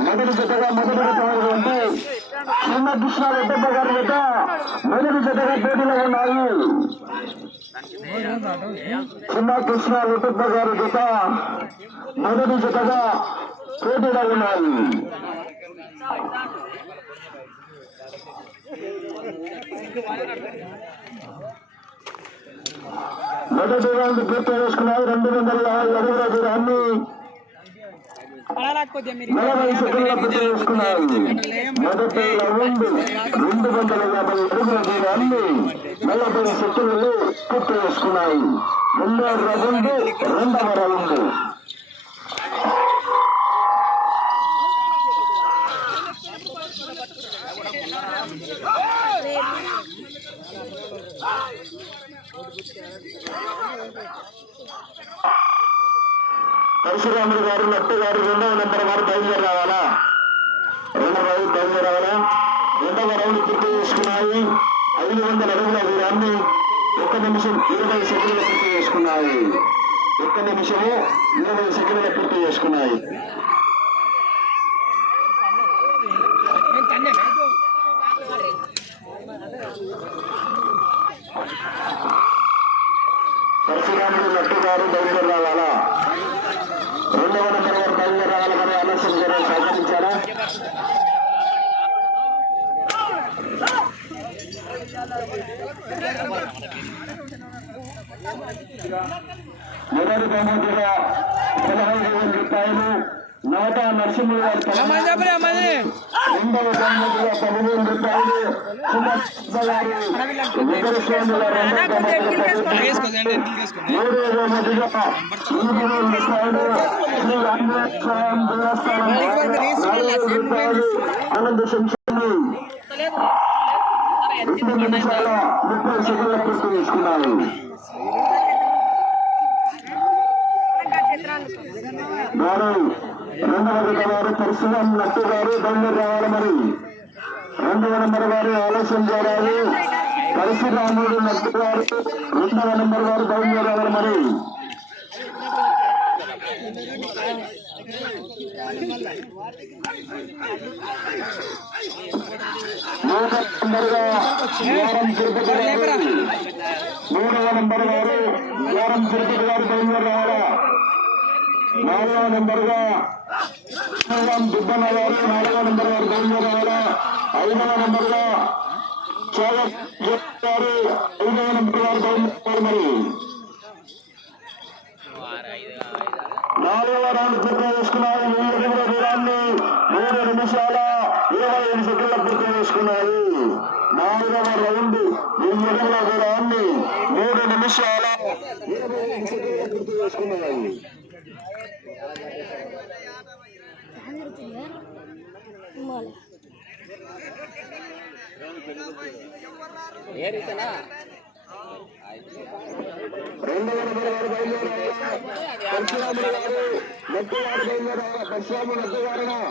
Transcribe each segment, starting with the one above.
మొదటి జతగా మొదటి జత ఉంటే చిన్న కృష్ణారెడ్డప్ప గారి జత? మొదటి జతగా పోటీలో ఉన్నాయి చిన్న కృష్ణారెడ్డప్ప గారి జత? మొదటి జతగా పోటీలో ఉన్నాయి Thank you. మొదటి రౌండ్ పూర్తి చేసుకున్నాయి రెండు వందల అడుగుల దూరాన్ని నలభై సెకండ్ల పూర్తి చేసుకున్నారు. మొదటి రౌండ్ రెండు వందల యాభై అడుగుల దూరాన్ని నలభై సెకండ్లు పూర్తి చేసుకున్నాయి. రెండవ రౌండ్ రెండవ రౌండ్ పరశురాముడు గారు నట్టు గారు రెండవ నెంబర్ వారు బయలుదేరి రావాలా రెండవ రౌండ్ బయలుదేరి రావాలా రెండవ రౌండ్ పూర్తి చేసుకున్నాయి ఐదు వందల అడుగుల దూరాన్ని ఒక నిమిషం ఇరవై సెకండ్లు పూర్తి చేసుకున్నాయి ఒక్క నిమిషము ఇరవై సెకండ్లు పూర్తి చేసుకున్నాయి పరశురాముడు నట్టు గారు బయలుదేరి రావాలా రెండవ నెంబర్ వారు బయలుదేరి రావాలి మరి ఆలస్యం గారు సహకరించారా మొదటి బహుమతిగా పదహైదు వేల రూపాయలు నవత నరసింహులు గారి రెండవ బహుమతిగా పదివేల రూపాయలు సుమత్వ గారు వెంకటస్వామి గారు రెండవ బహుమతిగా మూడవ బహుమతిగా ఎనిమిది వేల రూపాయలు. శ్రీ రామేశ్వర స్వామి దేవస్థానం నాలుగు వేల రూపాయలు. ఆనంద శంషాలు రెండు నిమిషాల ముప్పై సెకండ్ల పూర్తి చేసుకున్నారు వారు రెండవ వారు పరశురాం నట్టు గారు బండి రావాలి మరి రెండవ నెంబర్ వారు ఆలస్యం చేయాలి పరశురాముడు నట్టు గారు రెండవ నెంబర్ వారు బండి రావాలి మరి మూడవ నెంబర్ గారు వారం తిరుపతి గారు బయలుదేరి రావాలా నాలుగవ నెంబర్గా దుబ్బన్న గారు నాలుగవ నెంబర్ గారు బయలుదేరి రావాలా ఐదవ నెంబర్గా గారు ఐదవ నెంబర్ గారు మరి నాలుగవ రౌండ్ పూర్తి చేసుకున్నారు దూరాన్ని మూడు నిమిషాల ఇరవై ఐదు సెకండ్ల పూర్తి చేసుకున్నారు నాలుగవ రౌండ్ దూరాన్ని మూడు నిమిషాల ఇరవై ఐదు సెకండ్ల పూర్తి చేసుకున్నారు రెండవ నెంబర్ వారు బయలుదేరారు పరశురాములు గారు నట్టు గారు బయలుదేరారు పరశురాము నట్టు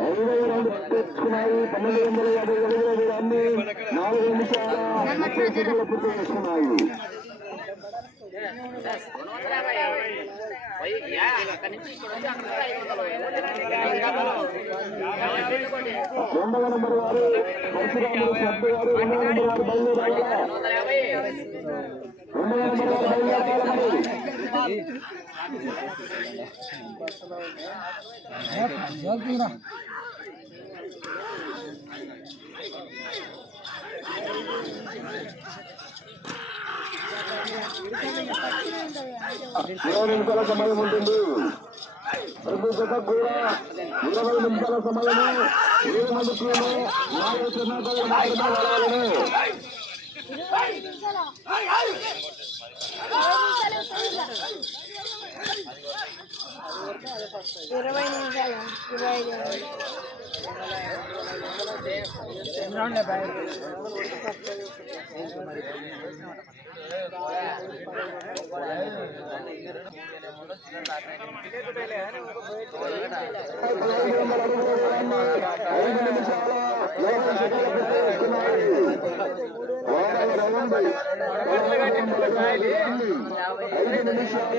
ఐదవ రౌండ్ తెచ్చుకున్నాయి పన్నెండు వందల యాభై దూరాన్ని నాలుగు నిమిషాల పూర్తి రెండవ వారు సత్తు గారు రెండవ వారు రెండవ వారు బయలుదేరాలి ఇరవై నిమిషాల సమయం ఉంటుంది. ప్రతి జత కూడా ఇరవై నిమిషాల సమయము. ఏడు మంది టీము నాలుగు చిన్నతలు ఇరవై నిమిషాలు ఇరవై ఐదు నిమిషాలు ఇరవై సెకండ్ల పెట్టేస్తున్నారు వారవ రౌండ్ ఐదు నిమిషాల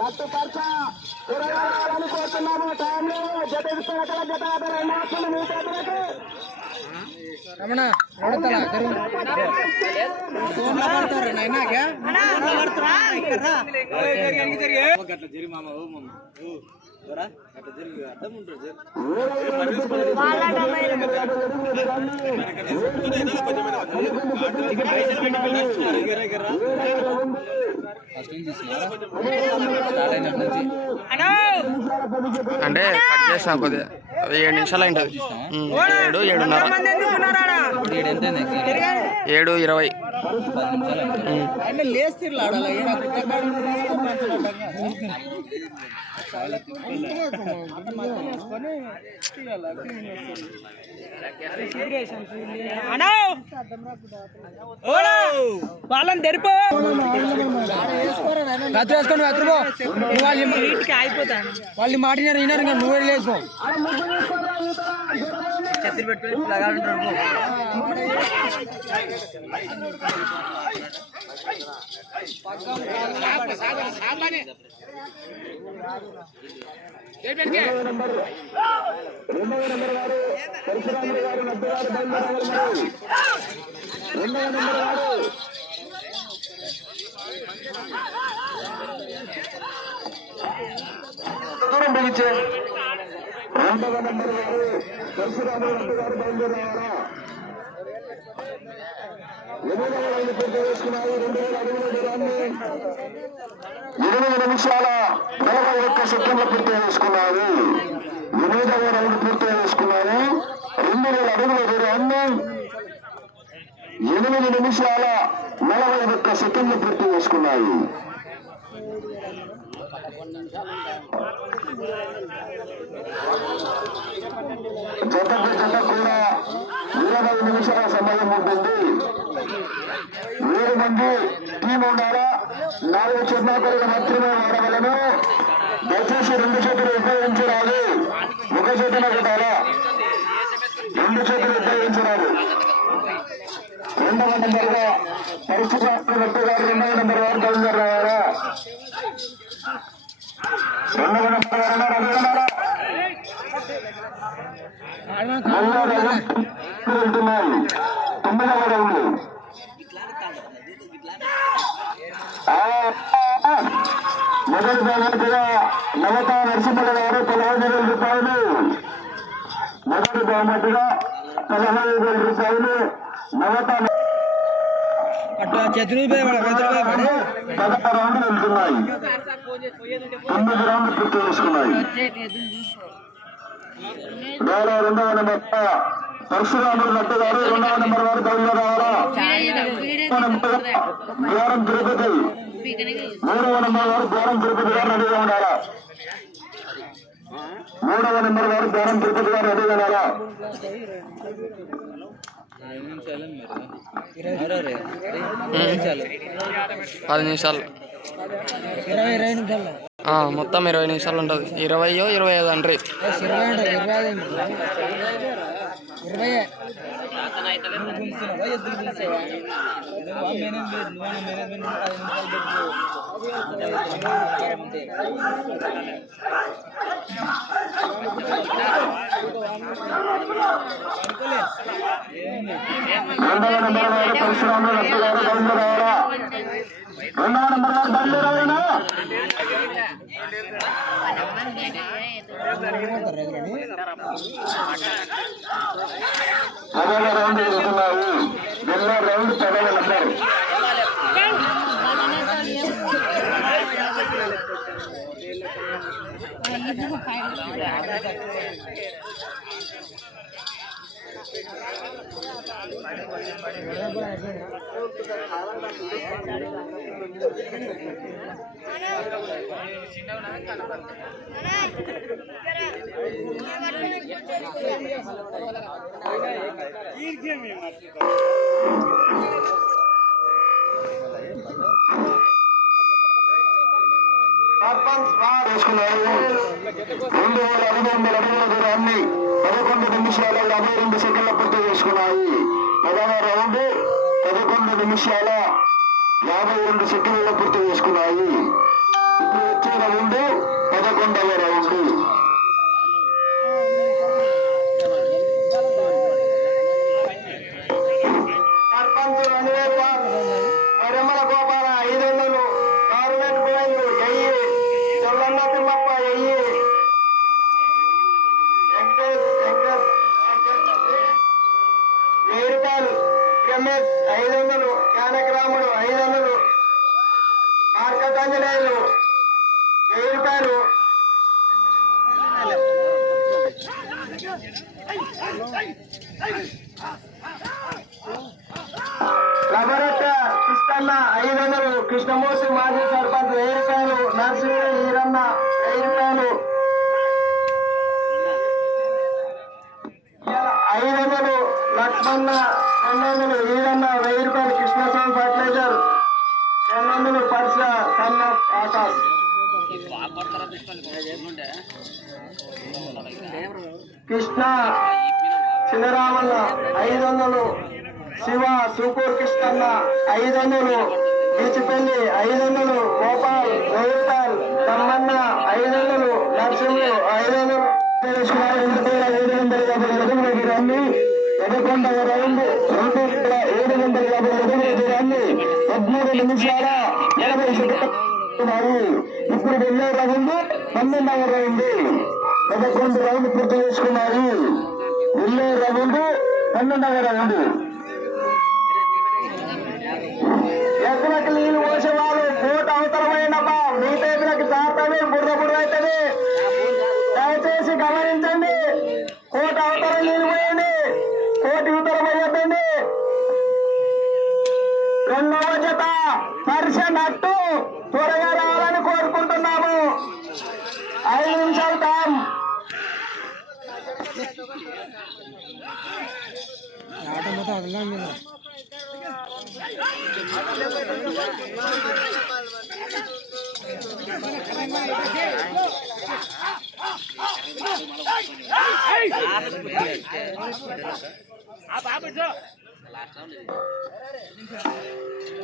ఖర్చు త్వరగా రావాలని కోరుతున్నాము టైం లేదు జత ఇస్తున్న జత యాభై రెండు మాత్రమే మీ చేతులకు రమణ ನೋಡ್ತಲ್ಲ ಕರು ఫోన్ లో పడతారు నైనా క్యా గట్ల జరి మామ ఓ మమ్మ అంటే కట్ చేసిన కొద్దిగా. ఏడు నిమిషాలు అయింటది ఉమ్, ఏడు ఏడున్నర. ఏడు ఇరవై. ఆయన లేస్తారు ఆడాలి. వాళ్ళని తెరిపో కత్తి వేసుకొని వెతురుపో వాళ్ళు అయిపోతాను వాళ్ళు మాటినారు వినారు ఇంకా నువ్వు లేసుకో. ఛత్రి పెట్టుకొని లగాడుంటారు రెండవ నెంబర్ రెండవ నెంబర్ వారు పరశురాములు గారు నద్దు గారు బయలుదేరాలి రెండవ నెంబర్ వారు దూరం బిగించే రెండవ నెంబర్ గారు పరశురాములు నద్దు గారు బయలుదేరాలా ఎనిమిదవ లైన్ పూర్తి చేసుకున్నారు రెండు వేల అడుగుల దూరాన్ని ఎనిమిది నిమిషాల నలభై ఒక్క సెకండ్లు పూర్తి చేసుకున్నారు ఎనిమిదవ రౌండ్ పూర్తి చేసుకున్నారు రెండు వేల అడుగుల దూరాన్ని ఎనిమిది నిమిషాల నలభై ఒక్క సెకండ్లు పూర్తి చేసుకున్నాయి. జతకు జత కూడా ఇరవై నిమిషాల సమయం ఉంటుంది. ఏడు మంది టీం ఉండాలా నాలుగు చిరునాకులుగా మాత్రమే ఆడవలను. దయచేసి రెండు చేతులు ఉపయోగించరాదు. ఒక చేతిలో కొట్టాలా రెండు చేతులు ఉపయోగించరాదు రెండవ నెంబర్గా పరిస్థితి వ్యక్తి గారు రెండవ నెంబర్ వారు బయలుదేరి రావాలా రెండవ నెంబర్ గారు రఘువన్నారా మూడవ రౌండ్ వెళ్తున్నాయి తొమ్మిదవ రౌండ్ మొదటి బహుమతిగా నవత నరసింహ గారు పదహైదు వేల రూపాయలు మొదటి బహుమతిగా పదహైదు వేల రూపాయలు నవత అట్లా చతురు పడి పదహారు రౌండ్లు వెళ్తున్నాయి తొమ్మిది రౌండ్లు పూర్తి చేసుకున్నాయి వేల రెండవ నెంబర్ పరశురాములు నట్టు గారు రెండవ నెంబర్ వారు బయలుదేరావాలా నెంబర్ ద్వారం తిరుపతి మూడవ నెంబర్ వారు దూరం తిరుపతి గారు రెడీగా ఉండాలా మూడవ నెంబర్ వారు దూరం తిరుపతి గారు రెడీగా ఉండాలా పది నిమిషాలు. ఇరవై ఇరవై మొత్తం ఇరవై నిమిషాలు ఉంటుంది. ఇరవయో ఇరవై ఐదు అంటారు రెండవ నెంబర్ వారు పరశురాములు లక్ష్మి గారు బయలుదేరి రావాలా రెండవ నెంబర్ వారు బయలుదేరాలైనా పదవ రౌండ్ జరుగుతున్నాయి రెండో రౌండ్ పదవ నెంబర్ సర్పంచ్ వారు వేసుకున్నారు రెండు వేల ఐదు వందల అడుగుల దూరాన్ని పదకొండు నిమిషాల యాభై రెండు సెకండ్ల పూర్తి చేసుకున్నాయి పదవ రౌండ్ పదకొండు నిమిషాల యాభై రెండు సెకండ్లలో పూర్తి చేసుకున్నాయి. ఇప్పుడు వచ్చే రౌండ్ పదకొండవ రౌండ్. కృష్ణ చిన్నరామన్న ఐదు వందలు శివ సూపూర్ కృష్ణన్న ఐదు వందలు బీచిపల్లి ఐదు వందలు గోపాల్ గోపాల్ తమ్మన్న ఐదు వందలు నరసింహులు ఐదు వందలు ఏడు వందల రెండు. ఏడు వందల యాభై అడుగుల ఎదురాన్ని పద్మూడు నిమిషాల నలభై మరి ఇప్పుడు వెళ్ళే రౌండ్ పన్నెండవ రౌండ్. పదకొండు రౌండ్ పూర్తి చేసుకున్నారు వెళ్ళే రౌండ్ పన్నెండవ రౌండ్.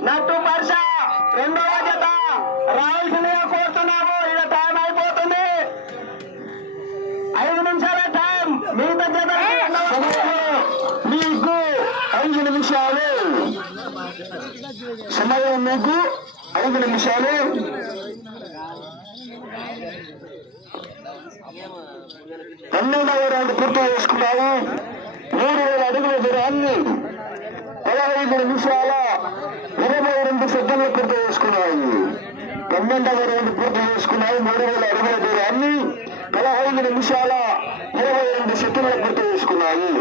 నట్టు పర్ష రెండవ జత రావాల్సిందిగా కోరుతున్నాము. ఇలా సమయం ఐదు నిమిషాలు. పన్నెండవ రౌండ్ పూర్తి చేసుకున్నాము. మూడు వేల అడుగుల దూరాన్ని పదహైదు నిమిషాల ఇరవై రెండు సెకండ్లు పూర్తి చేసుకున్నాయి. పన్నెండవ రౌండ్ పూర్తి చేసుకున్నాయి. మూడు వేల అడుగుల దూరాన్ని పదహైదు నిమిషాల ఇరవై రెండు సెకండ్లు పూర్తి చేసుకున్నాయి.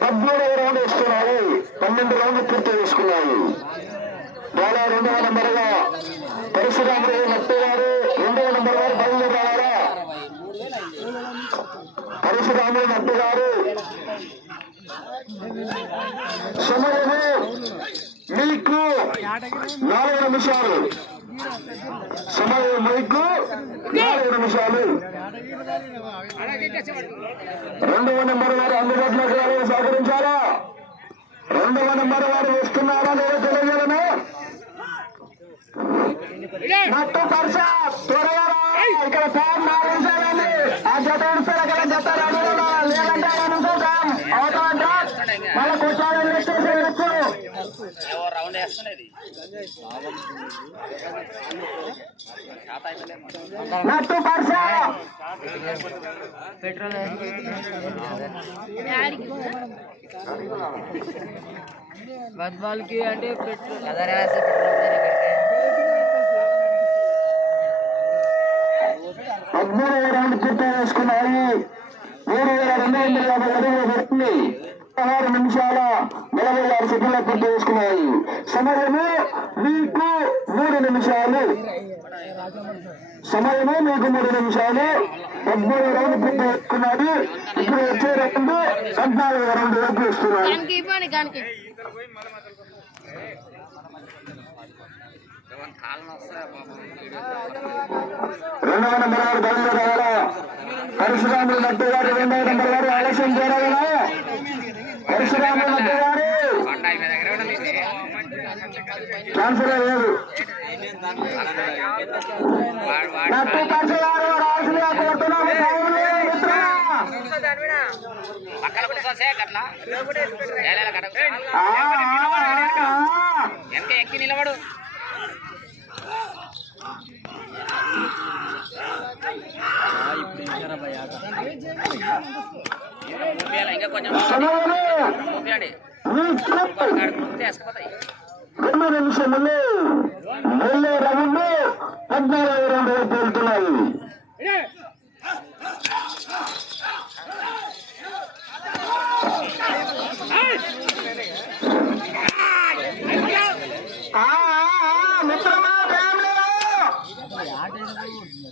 పద్మూడవ రౌండ్ వస్తున్నాయి పన్నెండు రౌండ్లు పూర్తి చేసుకున్నాయి. చాలా రెండవ నెంబర్గా పరశురాముడు నట్టు గారు రెండవ నెంబర్ గారు బయలుదేరి రావాలా పరశురాముడు నట్టు గారు సమయము మీకు నాలుగు నిమిషాలు. సమయం మైకు. నాలుగు నిమిషాలు. రెండవ నెంబర్ వారు అందుబాటులోకి రావాలని సహకరించాలా? రెండవ నెంబర్ వారు వస్తున్నారా లేదా తెలియజేయను మట్టు పర్స త్వరగా ఇక్కడ టైం నాలుగు ఆ జత ఇస్తే అక్కడ జత? రెండు నిమిషాలు. లేదంటే ఐదు నిమిషాలు టైం. అవుతుందంట మళ్ళీ కూర్చోవాలి పెట్రోల్ చేయొచ్చు అంటే పెట్రోల్ పద్మూడు రౌండ్ చుట్టూ వేసుకున్నాయి మూడు వేల రెండు వందల యాభై అడుగులు పెట్టి పదహారు నిమిషాల నలభై ఆరు సెకండ్ల పూర్తి చేసుకున్నాయి. సమయము మీకు మూడు నిమిషాలు. సమయము మీకు మూడు నిమిషాలు. పద్మూడు రౌండ్ పూర్తి చేసుకున్నది ఇప్పుడు వచ్చే రెండు పద్నాలుగు రౌండ్ వరకు దానికి రెండవ నెంబర్ వారు పరశురాములు నట్టు గారు రెండవ నెంబర్ వారు ఆలస్యం చేయాలా పరశురాములు నట్టు గారు ట్రాన్స్ఫర్ లేదు నట్టు పరశు గారు కోరుతున్నాము టైం లేదు మిత్రమా. ఆ, ఆ, ఆ. ఎక్కి నిలబడు ఇంకా కొంచెం సమయము పంపించండి మీకు తీసుకుపోతాయి రెండు నిమిషములు మళ్ళీ రౌండ్ పద్నాలుగు రౌండ్ వరకు వెళ్తున్నాయి ఆ, ఆ, ఆ, మిత్రమా ఫ్యామిలీలో నట్టు పాఠశాలలో రావాల్సిందిగా కోరుతున్నాము ఎక్కడ ఉన్న కోట్లకి ఫ్యామిలీ మిత్రమా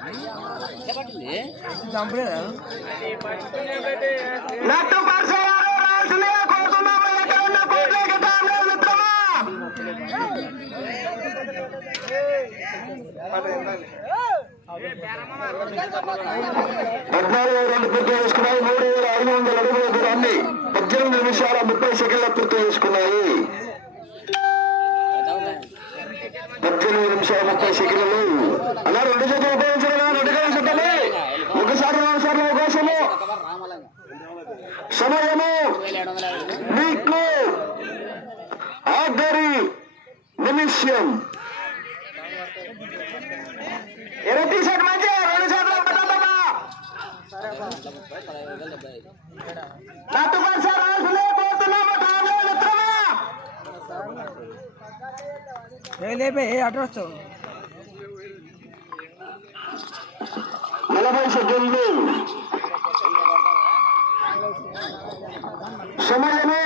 పద్నాలుగు రెండు పూర్తి చేసుకున్నాయి మూడు వేల ఐదు వందల అడుగుల దూరాన్ని పద్దెనిమిది నిమిషాల ముప్పై సెకండ్ల పూర్తి చేసుకున్నాయి. పద్దెనిమిది నిమిషాల ముప్పై సెకండ్లు. అలా రెండు చేతులు ఉపయోగించడం రెండు కలిసి ఉంటుంది ఒకసారి రెండు సార్లు అవకాశము. సమయము మీకు ఆఖరి నిమిషం. అటు వస్తావు నలభై సెకండ్లు సమయము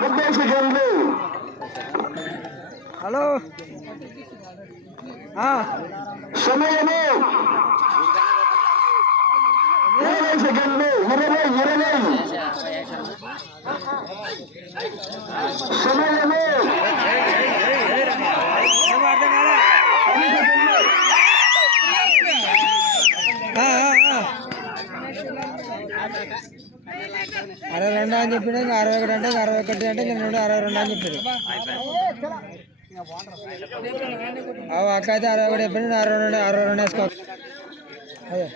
ముప్పై ఇరవై సెకండ్లు ఇరవై ఇరవై సమయము అరవై రెండు అని చెప్పిన ఇంకా అరవై ఒకటి అంటే అరవై ఒకటి అంటే ఇంకా రెండు అరవై రెండు అని చెప్పాడు. అక్క అయితే అరవై ఒకటి చెప్పిన అరవై రెండు అరవై రెండు వేసుకో అదే.